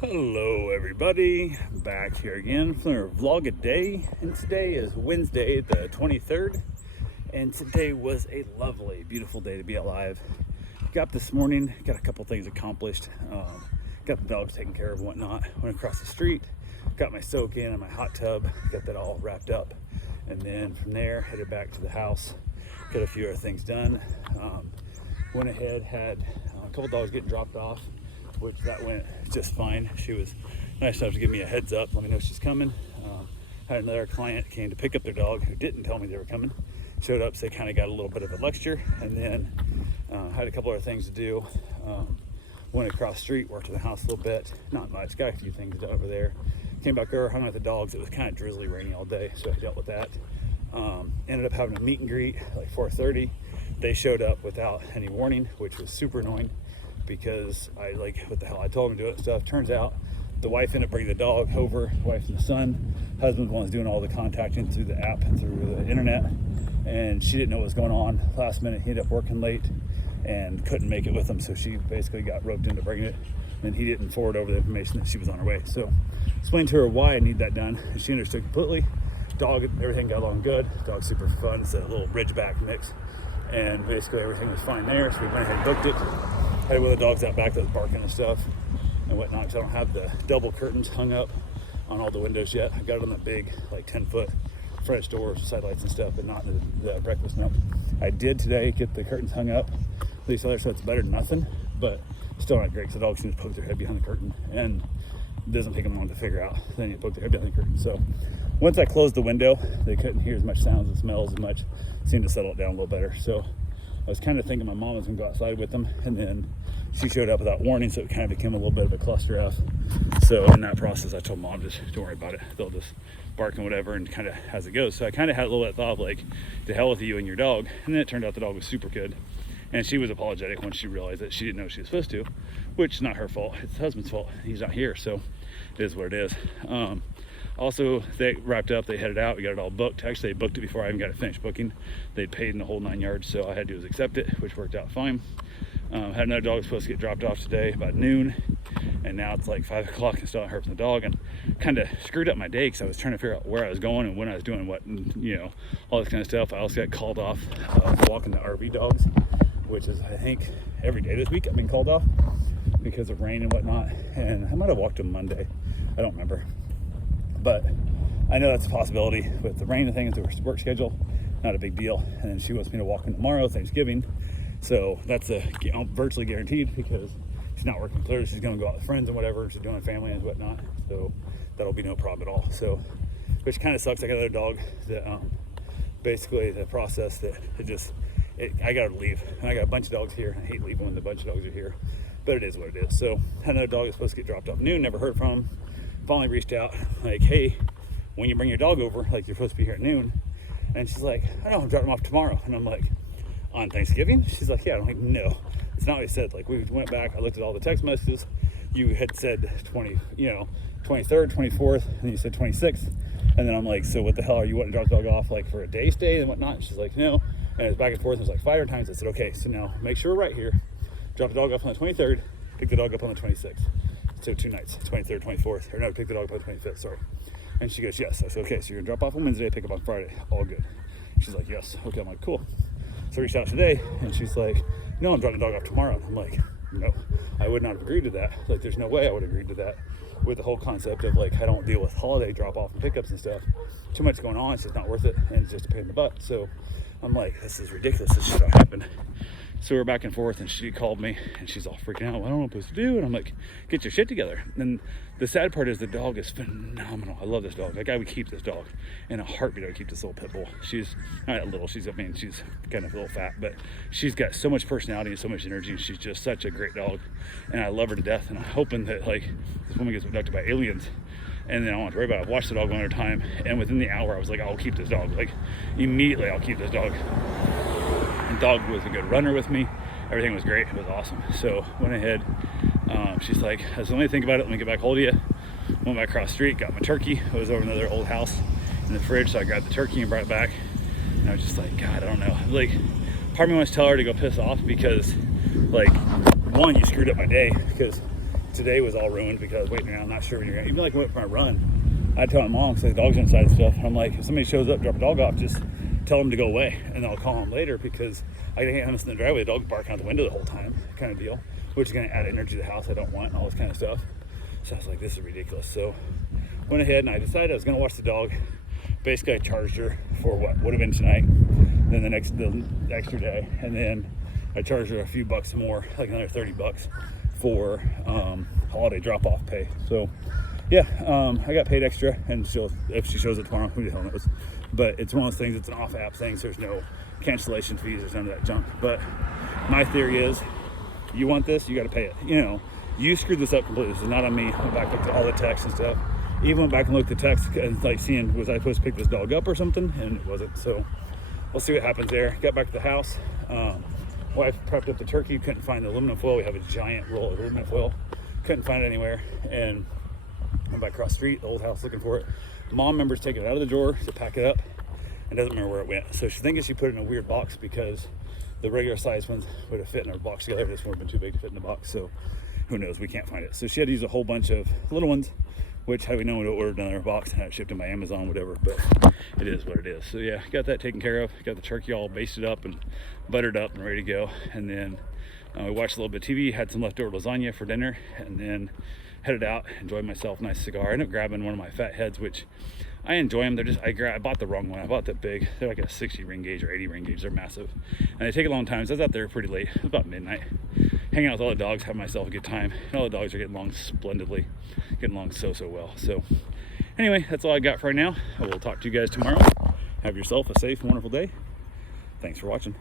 Hello everybody, back here again for another vlog a day, and today is Wednesday the 23rd, and today was a lovely, beautiful day to be alive. Got up this morning, got a couple things accomplished, got the dogs taken care of and whatnot, went across the street, got my soak in and my hot tub, got that all wrapped up, and then from there headed back to the house, got a few other things done. Went ahead, had a couple dogs getting dropped off, which that went just fine. She was nice enough to give me a heads up, let me know she's coming. Had another client came to pick up their dog who didn't tell me they were coming. Showed up, so they kind of got a little bit of a lecture, and then had a couple other things to do. Went across the street, worked in the house a little bit, not much, got a few things to do over there. Came back over, hung out with the dogs. It was kind of drizzly, rainy all day, so I dealt with that. Ended up having a meet and greet like 4:30. They showed up without any warning, which was super annoying, because I what the hell, I told them to do it and stuff. Turns out the wife ended up bringing the dog over, wife and the son. Husband's the one doing all the contacting through the app and through the internet, and she didn't know what was going on. Last minute, he ended up working late and couldn't make it with him, so she basically got roped into bringing it, and he didn't forward over the information that she was on her way. So explained to her why I need that done, and she understood completely. Dog, everything got along good. Dog's super fun. It's a little Ridgeback mix, and basically everything was fine there, so we went ahead and booked it. Had one of the dogs out back that was barking and stuff and whatnot, because I don't have the double curtains hung up on all the windows yet. I got it on the big, like 10-foot French doors, side lights and stuff, but not the breakfast nook. I did today get the curtains hung up, at least other, so it's better than nothing, but still not great, because the dogs can just poke their head behind the curtain, and it doesn't take them long to figure out. Then you poke their head behind the curtain. So once I closed the window, they couldn't hear as much sounds and smells as much. Seemed to settle it down a little better. So I was kind of thinking my mom was gonna go outside with them, and then she showed up without warning, so it kind of became a little bit of a cluster F. So in that process, I told mom, just don't worry about it. They'll just bark and whatever, and kind of as it goes. So I kind of had a little bit of thought of like, to hell with you and your dog. And then it turned out the dog was super good. And she was apologetic when she realized that she didn't know she was supposed to, which is not her fault. It's the husband's fault. He's not here, so it is what it is. Also, they wrapped up, they headed out, we got it all booked. Actually, they booked it before I even got it finished booking. They'd paid in the whole 9 yards, so all I had to do was accept it, which worked out fine. Had another dog supposed to get dropped off today about noon, and now it's like 5 o'clock and still haven't heard from the dog, and kind of screwed up my day because I was trying to figure out where I was going and when I was doing what, and all this kind of stuff. I also got called off walking the RV dogs, which is, I think, every day this week I've been called off because of rain and whatnot, and I might have walked them Monday, I don't remember. But I know that's a possibility with the rain and things, the work schedule, not a big deal. And then she wants me to walk in tomorrow, Thanksgiving. So that's virtually guaranteed, because she's not working clear. She's going to go out with friends and whatever. She's doing family and whatnot. So that'll be no problem at all. So, which kind of sucks. I got another dog that basically the process that I got to leave. And I got a bunch of dogs here. I hate leaving when the bunch of dogs are here, but it is what it is. So had another dog that's supposed to get dropped off noon, never heard from him. Finally reached out, like, hey, when you bring your dog over, like, you're supposed to be here at noon. And she's like, I know, I'm dropping him off tomorrow. And I'm like, on Thanksgiving? She's like, yeah. I'm like, no, it's not what you said. Like, we went back, I looked at all the text messages. You had said 23rd, 24th, and you said 26th. And then I'm like, so what the hell, are you wanting to drop the dog off, like, for a day stay and whatnot? And she's like, no. And it was back and forth. It was like 5 times. I said, okay, so now make sure we're right here. Drop the dog off on the 23rd, pick the dog up on the 26th. So 2 nights, 23rd, 24th, or no, pick the dog up on the 25th, sorry. And she goes, yes. I said, okay, so you're gonna drop off on Wednesday, pick up on Friday, all good. She's like, yes. Okay, I'm like, cool. So I reached out today, and she's like, no, I'm dropping the dog off tomorrow. I'm like, no, I would not have agreed to that. Like, there's no way I would have agreed to that, with the whole concept of, like, I don't deal with holiday drop-off and pickups and stuff. Too much going on, it's just not worth it, and it's just a pain in the butt. So I'm like, this is ridiculous, this should not happen. So we're back and forth, and she called me, and she's all freaking out. I don't know what I'm supposed to do. And I'm like, get your shit together. And the sad part is the dog is phenomenal. I love this dog. Like, I would keep this dog in a heartbeat. I would keep this little pit bull. She's not that little. She's kind of a little fat, but she's got so much personality and so much energy. And she's just such a great dog, and I love her to death. And I'm hoping that, like, this woman gets abducted by aliens, and then I don't have to worry about it. I've watched the dog one at a time, and within the hour, I was like, I'll keep this dog. Like, immediately, I'll keep this dog. And dog was a good runner with me. Everything was great. It was awesome. So went ahead. She's like, let me think about it. Let me get back hold of you. Went back across the street, got my turkey. I was over in another old house in the fridge, so I grabbed the turkey and brought it back. And I was just like, God, I don't know. Like, part of me wants to tell her to go piss off, because, like, one, you screwed up my day, because today was all ruined because I was waiting around, not sure when you're going. Even like went for my run, I tell my mom, say the dog's inside and stuff. I'm like, if somebody shows up, drop a dog off, just tell them to go away, and then I'll call them later because I can't have them in the driveway. The dog's barking out the window the whole time, kind of deal, which is going to add energy to the house I don't want, and all this kind of stuff. So I was like, this is ridiculous. So went ahead and I decided I was going to watch the dog. Basically, I charged her for what would have been tonight, then the extra day, and then I charged her a few bucks more, like another $30 for holiday drop-off pay. So yeah, I got paid extra, and if she shows it tomorrow, who the hell knows. But it's one of those things, it's an off-app thing, so there's no cancellation fees or some of that junk. But my theory is, you want this, you got to pay it. You know, you screwed this up completely. This is not on me. I went back, looked at all the texts and stuff. Even went back and looked at the text and like seeing, was I supposed to pick this dog up or something? And it wasn't. So we'll see what happens there. Got back to the house. Wife prepped up the turkey. Couldn't find the aluminum foil. We have a giant roll of aluminum foil. Couldn't find it anywhere. And went back across the street, the old house, looking for it. Mom remembers taking it out of the drawer to pack it up and doesn't remember where it went. So she thinks she put it in a weird box because the regular size ones would have fit in a box together. This one would have been too big to fit in the box. So who knows? We can't find it. So she had to use a whole bunch of little ones, which had we known, we would have ordered another box and had it shipped in by Amazon, whatever. But it is what it is. So yeah, got that taken care of. Got the turkey all basted up and buttered up and ready to go. And then we watched a little bit of TV, had some leftover lasagna for dinner, and then headed out, enjoyed myself, nice cigar. I ended up grabbing one of my fat heads, which I enjoy them. They're just, I bought the wrong one. I bought that big. They're like a 60 ring gauge or 80 ring gauge. They're massive. And they take a long time. So I was out there pretty late. It was about midnight. Hanging out with all the dogs, having myself a good time. And all the dogs are getting along splendidly. Getting along so well. So anyway, that's all I got for right now. I will talk to you guys tomorrow. Have yourself a safe, wonderful day. Thanks for watching.